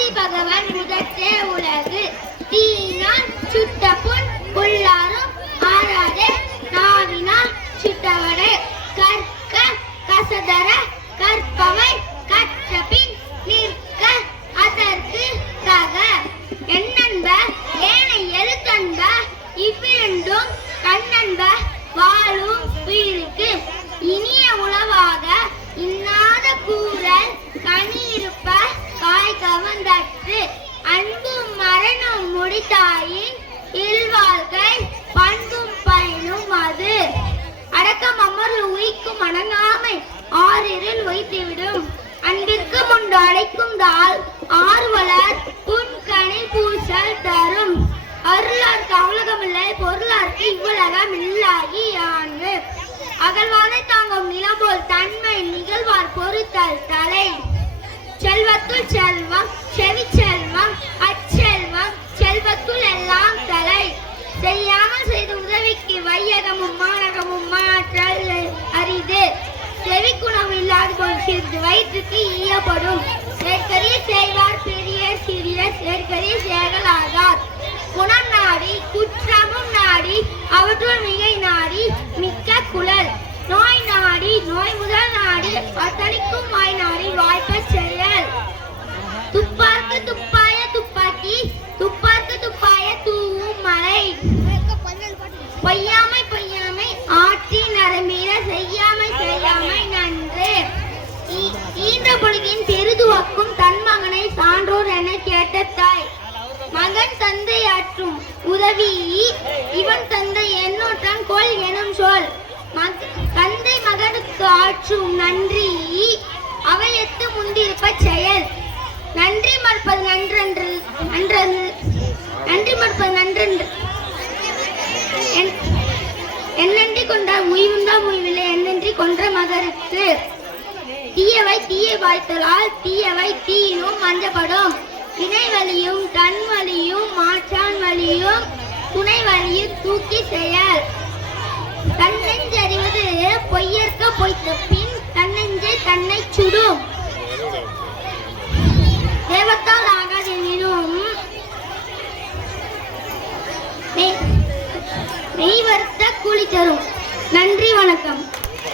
ஆதிபகவன் முதற்றே உலகு தீயினால் சுட்ட புண் புல்லாரும் ஆறாதே நாவினால் சுட்டவரே கற்க கசதர கற்பவை கற்றபின் நிற்க அதற்கு தக என்னன்ப ஏனை எழுத்தன்ப இவ்விரண்டும் கண்ணன்ப வாழும் உயிருக்கு இனிய உணவாக இன்னாத கூறல் கனி இருப்ப காய் கவர்ந்தற்று அன்பும் மரணம் முடித்தாயின் இல்வாழ்க்கை பண்பும் பயனும் அது அடக்கம் அமர்வு உயிக்கும் அடங்காமை ஆறிரில் வைத்துவிடும் அன்பிற்கு முன்பு அடைக்கும் தாள் ஆர்வலர் புன்கனி பூசல் தரும் அருளார்க்கு அவுலகமில்லை பொருளார்க்கு இவ்வுலகம் இல்லாகி ஆண்டு அகழ்வானை தாங்கும் நிலம்போல் தன்மை நிகழ்வார் பொறுத்தல் தலை செல்வத்துள் செல்வம் செவி செல்வம் அச்செல்வம் செல்வத்துள் எல்லாம் தலை செய்யாமல் செய்த உதவிக்கு வையகமும் மானகமும் மாற்றல் அரிது செவிக்குணம் இல்லாது போல் சிறிது வயிற்றுக்கு ஈயப்படும் செயற்கரிய செய்வார் பெரிய சிறிய செயற்கரிய செயலாதார் குணம் நாடி குற்றமும் நாடி அவற்றுள் மிகை நாடி மிக்க குழல் நோய் நாடி நோய் முதல் நாடி அத்தனைக்கும் வாய் நாடி வாய்ப்ப செயல் துப்பார்க்கு துப்பாய துப்பாக்கி துப்பார்க்கு துப்பாய தூவும் மலை பொய்யாமை பொய்யாமை ஆற்றி நரம்பீர செய்யாமை செய்யாமை நன்று ஈன்ற பொழுதின் பெருதுவக்கும் தன் மகனை சான்றோர் என கேட்ட தாய் மகன் தந்தை ஆற்றும் உதவி இவன் தந்தை என்னோற்றான் கொள் எனும் சொல் தந்தை மகனுக்கு ஆற்றும் நன்றி அவையத்து முந்திருப்ப செயல் நன்றி மறுப்பது நன்றன்று நன்றி மறுப்பது நன்றன்று என்னன்றி கொண்டார் முயவுண்டா முயவில்லை என்னன்றி கொன்ற மகருக்கு தீயவை தீய வாய்த்தலால் தீயவை தீயினும் மஞ்சப்படும் இணை வலியும் தன் வலியும் மாற்றான் வலியும் துணை வலியும் தூக்கி செயல் தன்னெஞ்சறிவது பொய்யற்க பொய்த்த பின் தன்னெஞ்சை தன்னை சுடும் தேவத்தால் ஆகாதெனினும் மெய் வருத்த கூலி தரும் நன்றி வணக்கம்.